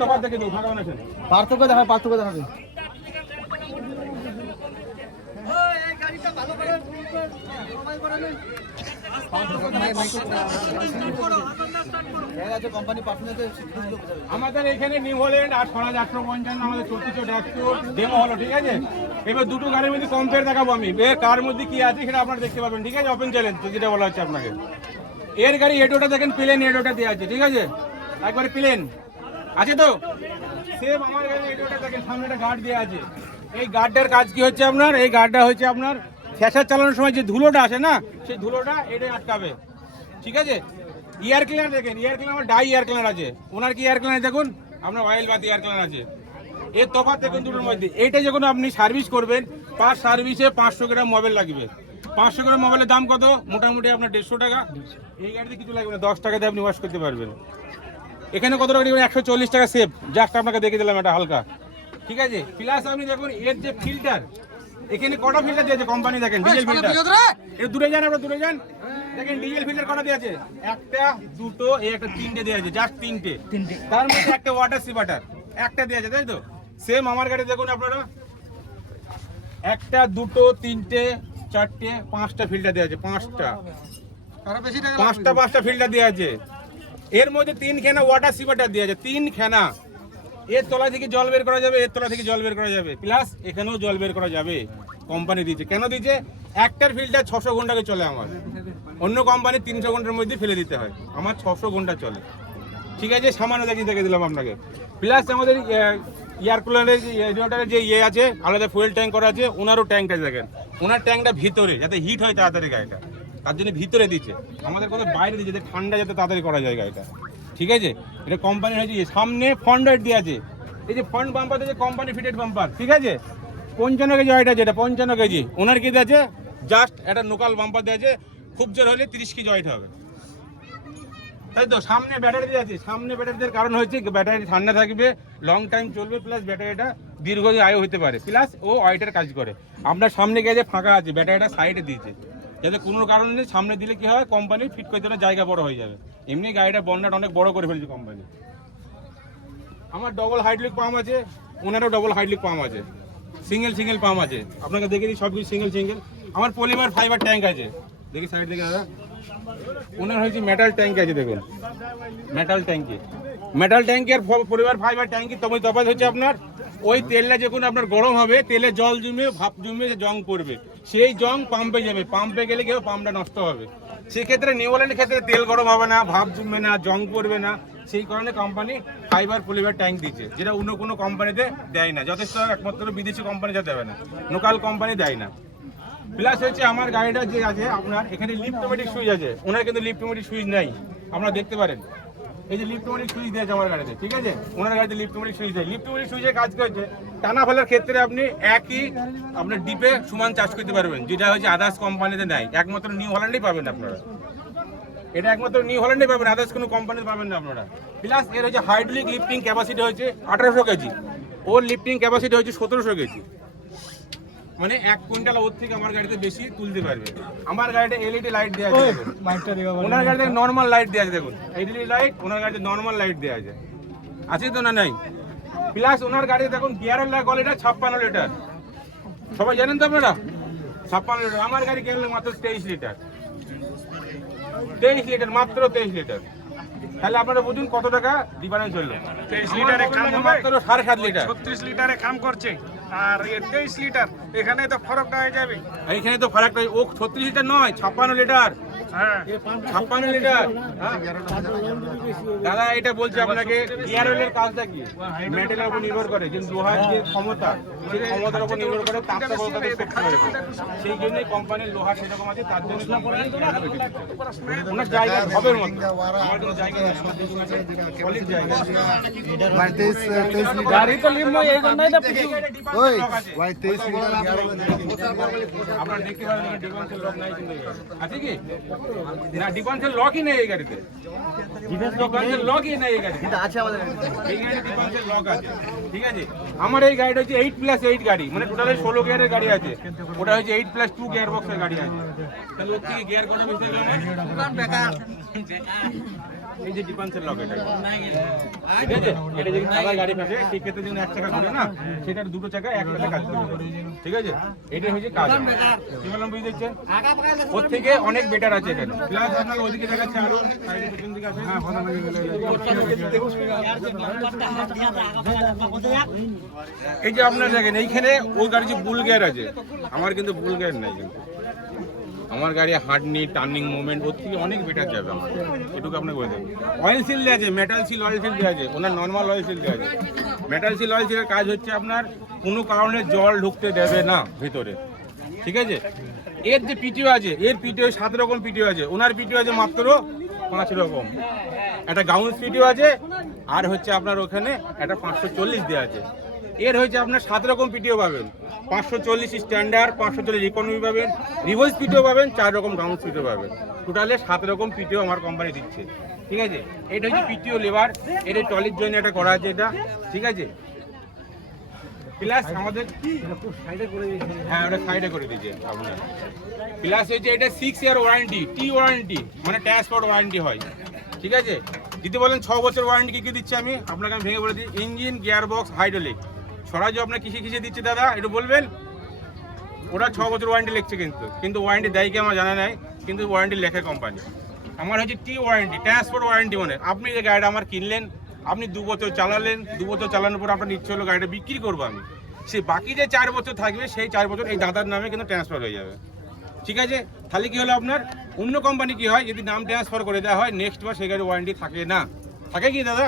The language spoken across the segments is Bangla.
তফাৎ দেখে দেবো, ফাঁকা আছে পার্থক্য দেখাবে, পার্থক্য দেখাবে। আমাদের এখানে নিউ হল্যান্ড আর স্বরাজ 855 আমাদের 34 ডেমো হলো, ঠিক আছে। এবার দুটো গাড়ির মধ্যে কম্পেয়ার দেখাবো আমি, কার মধ্যে কি আছে সেটা আপনারা দেখতে পাবেন, ঠিক আছে। ওপেন চ্যালেঞ্জ যেটা বলা হচ্ছে আপনাকে। এর গাড়ি এডোটা দেখেন, প্লেন এডোটা দেওয়া আছে, ঠিক আছে, একবারে প্লেন আছে তো। সেম আমার গাড়ি এডোটা দেখেন, সামনে একটা গার্ড দেওয়া আছে। এই গার্ডটার কাজ কি হচ্ছে আপনার, এই গার্ডটা হচ্ছে আপনার ফ্যাশার চালানোর সময় যে ধুলোটা আসে না, সেই ধুলোটা এটা আটকাবে, ঠিক আছে। এয়ার ক্লিনার দেখেন, এয়ার ক্লিনার আমার ডাই এয়ার ক্লিনার আছে, ওনার কি এয়ার ক্লিনার দেখুন, আপনার অয়েল বাতি এয়ার ক্লিনার আছে। এর তফাৎ দেখুন দুটোর মধ্যে। এইটা যখন আপনি সার্ভিস করবেন, পার সার্ভিসে 500 গ্রাম মোবাইল লাগবে। 500 গ্রাম মোবাইলের দাম কত? মোটামুটি আপনার 150 টাকা। এই গাড়িতে কিছু লাগবে না, 10 টাকাতে আপনি ওয়াশ করতে পারবেন। এখানে কত টাকা দিবেন? 140 টাকা সেভ, জাস্ট আপনাকে দেখে দিলাম এটা হালকা, ঠিক আছে। প্লাস আপনি দেখুন এর যে ফিল্টার, এখানে কটা ফিল্টার দিয়েছে কোম্পানি দেখেন, ডিজেল ফিল্টার। এটা দূরে যান, আপনারা দূরে যান, দেখেন ডিজেল ফিল্টার কটা দিয়েছে, একটা, দুটো, এই একটা, তিনটে দিয়েছে, জাস্ট তিনটে। তার মধ্যে একটা ওয়াটার সিপাটার একটা দিয়েছে, তাই তো। সেম আমার গাড়ি দেখুন আপনারা, একটা, দুটো, তিনটে, চারটে, 5টা ফিল্টার দেওয়া আছে, 5টা ফিল্টার দেওয়া আছে। এর মধ্যে 3খানা ওয়াটার সিপাটার দেওয়া আছে, 3খানা। এর তলা থেকে জল বের করা যাবে, এর তলা থেকে জল বের করা যাবে, প্লাস এখানেও জল বের করা যাবে। কোম্পানি দিয়েছে, কেন দিয়েছে? একটার ফিল্টার 600 ঘন্টাকে চলে আমার, অন্য কোম্পানি 300 ঘন্টার মধ্যে ফেলে দিতে হয়, আমার 600 ঘন্টা চলে, ঠিক আছে। সামান্য দেখে দিলাম আপনাকে। প্লাস আমাদের এয়ার কুলারের যে আছে, আলাদা ফুয়েল ট্যাঙ্ক করা আছে, ওনারও ট্যাঙ্কটা দেখেন, ওনার ট্যাঙ্কটা ভিতরে, যাতে হিট হয় তাড়াতাড়ি গাড়িটা, তার জন্য ভিতরে দিচ্ছে। আমাদের কোনো বাইরে দিচ্ছে, যাতে ঠান্ডা যাতে তাড়াতাড়ি করা যায় গাড়িটা, ঠিক আছে। এটা কোম্পানির হয়েছে। সামনে ফ্রন্ট লাইট দিয়ে আছে, এই যে ফ্রন্ট বাম্পার দিয়েছে কোম্পানি ফিটেড বাম্পার, ঠিক আছে। 55 কেজি ওয়েট আছে, এটা 55 কেজি। ওনার কি দিয়েছে? জাস্ট একটা লোকাল বাম্পার দিয়েছে, খুব জোর হলে 30 কেজি ওয়েট হবে, তাই তো। সামনে ব্যাটারি দিয়ে আছে, সামনে ব্যাটারি দেওয়ার কারণ হচ্ছে ব্যাটারি ঠান্ডা থাকবে, লং টাইম চলবে, প্লাস ব্যাটারিটা দীর্ঘদিন আয়ু হতে পারে, প্লাস ও ওয়েটের কাজ করে। আপনার সামনে গিয়ে যে ফাঁকা আছে, ব্যাটারিটা সাইডে দিয়েছে, যাতে কোনো কারণে সামনে দিলে কি হয়, কোম্পানি ফিট করতে না জায়গা বড় হয়ে যাবে। এমনি গাড়িটা বন্ডাট অনেক বড় করে ফেলছে কোম্পানি। আমার ডবল হাইড্রোলিক পাম্প আছে, ওনারও ডবল হাইড্রোলিক পাম্প আছে, সিঙ্গেল পাম্প আছে। আপনাকে দেখে দিই সব কিছু সিঙ্গেল। আমার পলিমার ফাইবার ট্যাঙ্ক আছে, দেখি সাইড দেখে দাদা, ওনার হচ্ছে মেটাল ট্যাঙ্ক আছে, দেখুন মেটাল ট্যাঙ্কি আর পলিমার ফাইবার ট্যাঙ্কি তফাৎ হচ্ছে আপনার, ওই তেলটা যখন আপনার গরম হবে, তেলে জল জমে, ভাপ জমে, জং পড়বে, সেই জং পাম্পে যাবে, পাম্পে গেলে কি হবে, পাম্পটা নষ্ট হবে। সেক্ষেত্রে নিউ হল্যান্ডের ক্ষেত্রে তেল গরম হবে না, ভাপ জমবে না, জং পড়বে না, সেই কারণে কোম্পানি ফাইবার পলিমার ট্যাঙ্ক দিচ্ছে, যেটা অন্য কোনো কোম্পানিতে দেয় না। যথেষ্ট একমাত্র বিদেশি কোম্পানি যা দেবে না, লোকাল কোম্পানি দেয় না। প্লাস হচ্ছে আমার গাড়িটা যে আছে আপনার, এখানে লিফটোমেটিক সুইচ আছে, ওনার কিন্তু লিফটোমেটিক সুইচ নাই, আপনারা দেখতে পারেন। এই যে লিফটোমেটিক সুইচ দিয়েছে আমার গাড়িতে, ঠিক আছে। ওনার গাড়িতে লিফটোমেটিক সুইচ দেয়, লিফটোমেটিক সুইচের কাজ করছে টানা ফেলার ক্ষেত্রে আপনি একই আপনার ডিপে সমান চার্জ করতে পারবেন, যেটা হচ্ছে আদার্স কোম্পানিতে নাই, একমাত্র নিউ হল্যান্ডেই পাবেন আপনারা। এটা একমাত্র নিউ হল্যান্ডে পাবেন, আদার্স কোনো কোম্পানিতে পাবেন না আপনারা। প্লাস এর হচ্ছে হাইড্রোলিক লিফটিং ক্যাপাসিটি হচ্ছে 1800 কেজি, ওর লিফটিং ক্যাপাসিটি হচ্ছে 1700 কেজি, মানে 1 কুইন্টাল ওর থেকে আমার গাড়িতে বেশি তুলতে পারবে। আমার গাড়িতে এলইডি লাইট দেওয়া আছে, ওনার গাড়িতে নর্মাল লাইট দেওয়া আছে, দেখুন এলইডি লাইট, ওনার গাড়িতে নর্মাল লাইট দেওয়া আছে তো না নাই। প্লাস ওনার গাড়িতে দেখুন গিয়ারের কোয়ালিটি 56 লিটার, সবাই জানেন তো আপনারা, 56 লিটার। আমার গাড়ি কিনলে মাত্র 23 লিটার, মাত্র 23 লিটার। তাহলে আপনারা বুঝুন কত টাকা ডিফারেন্স হলো। 23 লিটারে কাম হবে, মাত্র 7.5 লিটার, 36 লিটারে কাম করছে, আর 23 লিটার, এখানে তো ফারাকটা হয়ে যাবে। এইখানে তো ফারাকটা, ও 36 লিটার নয়, 56 লিটার, হ্যাঁ 56 লিটার। দাদা এটা বলছে আপনাকে, গিয়ার অয়েলের কাজটা কি, মেটালের উপর নির্ভর করে, কিন্তু লোহার যে ক্ষমতা, সেই ক্ষমতার উপর নির্ভর করে তাপটা কত তাদের শক্তি হবে। সেই জন্যই কোম্পানির লোহা সেরকম আছে, তার জন্য ওনার জায়গা হবের মতো। আমার কোনো জায়গা নেই, আমার যেটুকু আছে সলিড জায়গা। গাড়ি তো লিম্ব এই জন্যই তো ওই ভাই 23 লিটার আপনারা দেখতে পারেন, ডিফেন্সের লক নাই কিন্তু আছে কি না, ডিফেন্সের লকই নেই এই গাড়িতে, ডিফেন্সের লকই নেই এই গাড়িতে, কিন্তু আছে আমাদের এই গাড়িতে ডিফেন্সের লক আছে, ঠিক আছে। আমার এই গাড়িটা হচ্ছে 8+8 গাড়ি, মানে টোটালি 16 গিয়ারের গাড়ি আছে, ওটা হচ্ছে 8+2 গিয়ার বক্সের গাড়ি আছে। তাহলে ওর থেকে গিয়ার কত বেশি হবে না, এই যে ডিফেন্সের লক এটা, ঠিক আছে? এটা যদি সাদা গাড়ি থাকে সেই ক্ষেত্রে যখন এক চাকা ঘুরে না, সেটার দুটো চাকা একসাথে কাজ করবে, ঠিক আছে? এটাই হচ্ছে কাজ। কি বললাম বুঝতে পারছেন? ওর থেকে অনেক বেটার আছে এখানে। প্লাস আপনার ওইদিকে দেখাচ্ছে আরো সাইডে পিছন দিকে আছে। এই যে আপনার দেখেন এইখানে ওই গাড়ি যে বুল গিয়ার আছে, আমার কিন্তু বুল গিয়ার নাই কিন্তু। আমার গাড়ি হার্ডনি টার্নিং মুভমেন্ট ওর থেকে অনেক বেটার যাবে আমার, এটুকু আপনাকে বলে দেবো। অয়েল সিল দেওয়া আছে, মেটাল সিল অয়েল সিল দেওয়া আছে, ওনার নর্মাল অয়েল সিল দেওয়া আছে। মেটাল সিল অয়েল সিলের কাজ হচ্ছে আপনার কোনো কারণে জল ঢুকতে দেবে না ভিতরে, ঠিক আছে? এর যে পিটিও আছে, এর পিটিও 7 রকম পিটিও আছে, ওনার পিটিও আছে মাত্র 5 রকম। একটা গাউন্স পিটিও আছে, আর হচ্ছে আপনার ওখানে একটা 540 দেওয়া আছে। এর হচ্ছে আপনার 7 রকম পিটিও পাবেন, 540 স্ট্যান্ডার্ড, 540 ইকোনমি পাবেন, রিভার্স পিটিও পাবেন, 4 রকম গাউন্স পিটিও পাবেন। টোটালে 7 রকম পিটিও আমার কোম্পানি দিচ্ছে, ঠিক আছে? এটা হচ্ছে পিটিও লেবার, এটা টলির জন্য এটা করা আছে এটা, ঠিক আছে? প্লাস আমাদের হ্যাঁ ওটা সাইডে করে দিয়েছে আপনার। প্লাস হচ্ছে এটা 6 ইয়ার ওয়ারেন্টি, টি ওয়ারেন্টি মানে ট্রান্সপোর্ট ওয়ারেন্টি হয়, ঠিক আছে? যদি বলেন 6 বছর ওয়ারেন্টি কী কী দিচ্ছি আমি আপনাকে, আমি ভেঙে বলে দিই। Engine, gear box, hydraulic. Swaraj আপনার কিসে দিচ্ছে দাদা একটু বলবেন? ওরা 6 বছর ওয়ারেন্টি লিখছে, কিন্তু ওয়ারেন্টি দেয় কি আমার জানা নাই, কিন্তু ওয়ারেন্টি লেখে কোম্পানি। আমার হচ্ছে টি ওয়ারেন্টি, ট্রান্সপোর্ট ওয়ারেন্টি। মানে আপনি যে গাড়িটা আমার কিনলেন, আপনি 2 বছর চালালেন, 2 বছর চালানোর পর আপনার ইচ্ছে হলো গাড়িটা বিক্রি করবো আমি, সেই বাকি যে 4 বছর থাকবে সেই 4 বছর এই দাদার নামে কিন্তু ট্রান্সফার হয়ে যাবে, ঠিক আছে? তাহলে কি হলো আপনার, অন্য কোম্পানি কি হয় যদি নাম ট্রান্সফার করে দেওয়া হয় নেক্সট বার সেই গাড়ির ওয়ারেন্টি থাকে না। থাকে কি দাদা?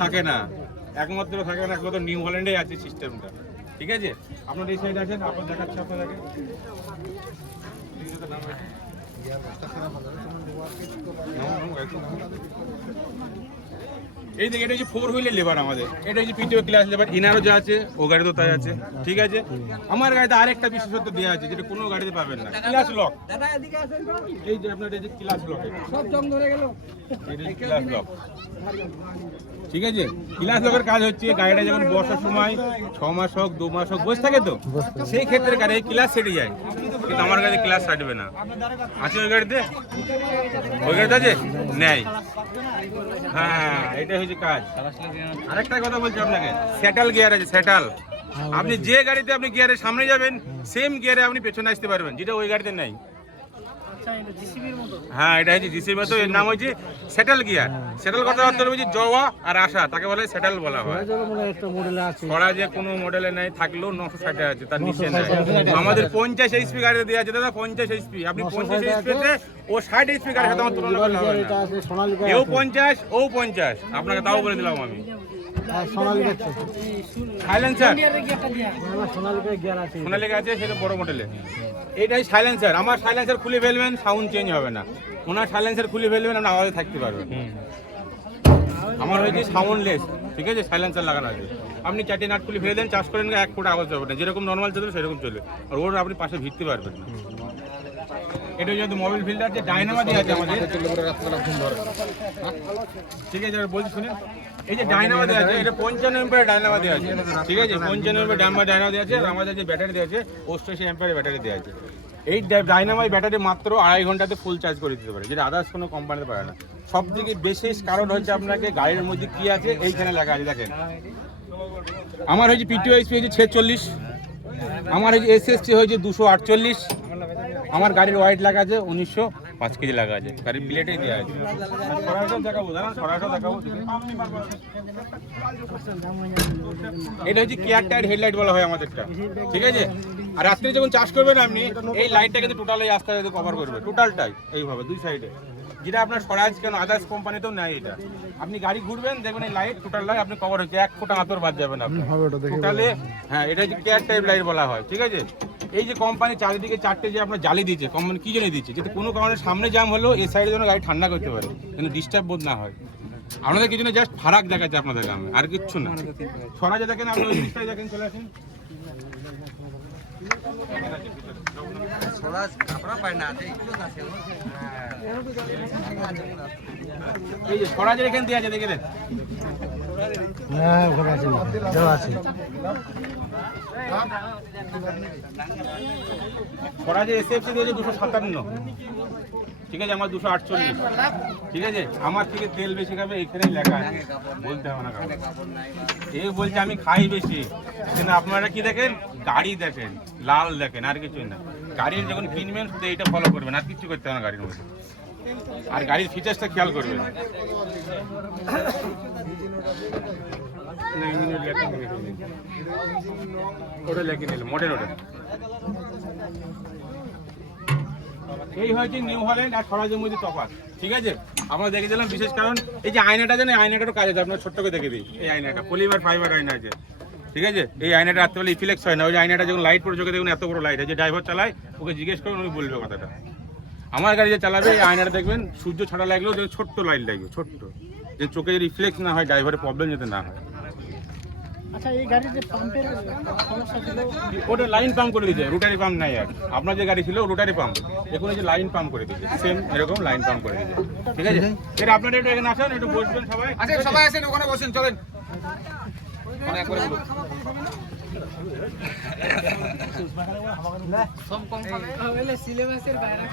থাকে না, একমাত্র থাকে না, একমাত্র নিউ হল্যান্ডে আছে সিস্টেমটা, ঠিক আছে? আপনার এই সাইড আছেন, আপনার দেখাচ্ছে আপনাদেরকে। এই দিকে এটা হচ্ছে 4 হুইলের লেবার আমাদের, এটা হচ্ছে পিটিও ক্লাস লেবার। ইনারও যা আছে ও গাড়িতেও তাই আছে, ঠিক আছে? আমার গাড়িতে আরেকটা বিশেষত্ব দেওয়া আছে যেটা কোনো গাড়িতে পাবেন না, ক্লাস লক। এই যে আপনার এই যে ক্লাস লক, সব জং ধরে গেল, এটা ক্লাস লক, ঠিক আছে? ক্লাস লকের কাজ হচ্ছে গাড়িটা যখন বর্ষার সময় 6 মাস হোক 2 মাস হোক বসে থাকে তো, সেই ক্ষেত্রে গাড়ি ক্লাস সেটে যায়, কিন্তু আমার গাড়িতে ক্লাস ছাড়বে না। আছে ওই গাড়িতে? ওই গাড়িতে আছে? নেই। হ্যাঁ এটা হচ্ছে কাজ। আরেকটা কথা বলছি আপনাকে, সেটাল গিয়ার আছে, সেটাল। আপনি যে গাড়িতে আপনি গিয়ারের সামনে যাবেন সেম গিয়ারে আপনি পেছনে আসতে পারবেন, যেটা ওই গাড়িতে নেই। হ্যাঁ এটা হচ্ছে জিসির মতো, এর নাম হচ্ছে সেটাল গিয়ার। সেটাল কথা হচ্ছে জওয়া আর আশা, তাকে বলে সেটাল বলা হয়। স্বরাজে কোনো মডেলে নেই, থাকলেও 960 আছে, তার নিচে নেই। আমাদের 50 এইচপি গাড়িতে দেওয়া আছে দাদা, 50 এইচপি। আপনি 50 এইচপিতে ও 60 এইচপি গাড়ির সাথে আমার তুলনা করলে হবে না। এও 50 ও 50, আপনাকে তাও বলে দিলাম আমি। সাইলেন্সার সোনালিকা আছে, সেটা বড় মডেলে। এইটাই সাইলেন্সার। আমার সাইলেন্সার খুলে ফেলবেন, সাউন্ড চেঞ্জ হবে না। ওনার সাইলেন্সার খুলে ফেলবেন, আপনি আওয়াজে থাকতে পারবেন। আমার হয়েছে সাউন্ডলেস, ঠিক আছে? সাইলেন্সার লাগানো আছে। আপনি 4টে নাট খুলে ফেলে দেন, চার্জ করেন, 1 ফুট আওয়াজ হবে না। যেরকম নর্মাল চলবে সেরকম চলবে, আর ওর আপনি পাশে ভিড়তে পারবেন না। এটা যেহেতু মোবাইল ফিল্টার যে ডায়নামা দিয়ে আছে আমাদের, ঠিক আছে? বলছি শুনে, এই যে ডায়নামা দেওয়া আছে, এটা 55 এম্পিয়ার ডায়নামা দেওয়া আছে, ঠিক আছে? 55 এম্পিয়ার ডায়নামা দেওয়া আছে। আর আমাদের যে ব্যাটারি দেওয়া আছে 88 এম্পিয়ারের ব্যাটারি দেওয়া আছে। এই ডায়নামাই ব্যাটারি মাত্র 2.5 ঘন্টাতে ফুল চার্জ করে দিতে পারে, যেটা আদার্স কোনো কোম্পানিতে পারে না। সব থেকে বিশেষ কারণ হচ্ছে আপনাকে গাড়ির মধ্যে কি আছে এইখানে লেখা আছে, দেখেন। আমার হয়েছে পিটিও এইচপি হয়েছে 46, আমার হয়েছে এসএসটি হয়েছে 248, আমার গাড়ির ওয়েট লাগা আছে 1905 কেজি লাগা আছে, গাড়ির প্লেটেই দেওয়া আছে। এটা হচ্ছে কেয়ার টায়ার হেডলাইট বলা হয় আমাদেরটা, ঠিক আছে? আর রাত্রে যখন চার্জ করবেন আপনি, এই লাইটটা কিন্তু টোটালি আস্তে আস্তে কভার করবে, টোটালটাই এইভাবে 2 সাইডে, যেটা আপনার স্বরাজ কেন আদার্স কোম্পানিতেও নেয়। এটা আপনি গাড়ি ঘুরবেন দেখবেন এই লাইট টোটাল লাইট আপনি কভার হচ্ছে, 1 ফুট আতর বাদ যাবে না টোটালে। হ্যাঁ এটা হচ্ছে কেয়ার টাইপ লাইট বলা হয়, ঠিক আছে? এই যে কোম্পানি চারিদিকে 4টে যে আপনার জালি দিচ্ছে, কোম্পানি কি জন্য দিচ্ছে? যদি কোনো কারণে সামনে জ্যাম হলো এই সাইডে যেন গাড়ি ঠান্ডা করতে পারে, কিন্তু ডিস্টার্ব বোধ না হয়। আপনাদের কিছু না, জাস্ট ফারাক দেখাচ্ছে আপনাদের গ্রামে, আর কিচ্ছু না। স্বরাজে দেখেন, আপনি ওই জিনিসটাই দেখেন, চলে আসেন। এই যে স্বরাজের এখানে দিয়ে আছে, দেখেন। স্বরাজের এসএফসি দিয়েছে 257, ঠিক আছে, আমার 248। ঠিক আছে, আমার থেকে তেল বেশি খাবে এখানেই লেখা আছে, বলতে হবে না কারণ। এ বলছে আমি খাই বেশি, কিন্তু আপনারা কি দেখেন, গাড়ি দেখেন, লাল দেখেন, আর কিছুই না। গাড়ির যখন কিনবেন শুধু এইটা ফলো করবেন, আর কিছু করতে হবে না গাড়ির মধ্যে। আর গাড়ির ফিচার্সটা খেয়াল করবেন। ওটা লেখে নিল মডেল, ওটা এই হয়েছে নিউ হল্যান্ড আর স্বরাজের মধ্যে তফাৎ। ঠিক আছে, আমরা দেখে দিলাম বিশেষ কারণ এই যে আয়নাটা জানেন, আয়নাটারও কাজ আছে, আপনার ছোট্ট করে দেখে দিই। এই আয়নাটা পলিমার ফাইবার আয়না আছে, ঠিক আছে। এই আয়নাটা রাত্রেবেলা রিফ্লেক্স হয় না, ওই যে আয়নাটা যখন লাইট পড়ে চোখে দেখুন এত বড় লাইট আছে, ড্রাইভার চালায় ওকে জিজ্ঞেস করুন, উনি বলবে কথাটা। আমার গাড়ি যে চালাবে এই আয়নাটা দেখবেন সূর্য ছাড়া লাগলেও দেখবেন ছোট্ট লাইট লাগবে, ছোট্ট, যে চোখে যে রিফ্লেক্স না হয়, ড্রাইভারের প্রবলেম যাতে না হয়। আচ্ছা, এই গাড়ির যে পাম্পের সমস্যা ছিল, ওটা লাইন পাম্প করে দিয়েছে, রোটারি পাম্প নাই আর। আপনার যে গাড়ি ছিল রোটারি পাম্প, এখন এই যে লাইন পাম্প করে দিয়েছে, সেম এরকম লাইন পাম্প করে দিয়েছে। ঠিক আছে, এটা আপনারা একটু এখানে আসেন, একটু বসবেন সবাই। আচ্ছা সবাই আসেন, ওখানে বসেন, চলেন। সিলেবাসের বাইরে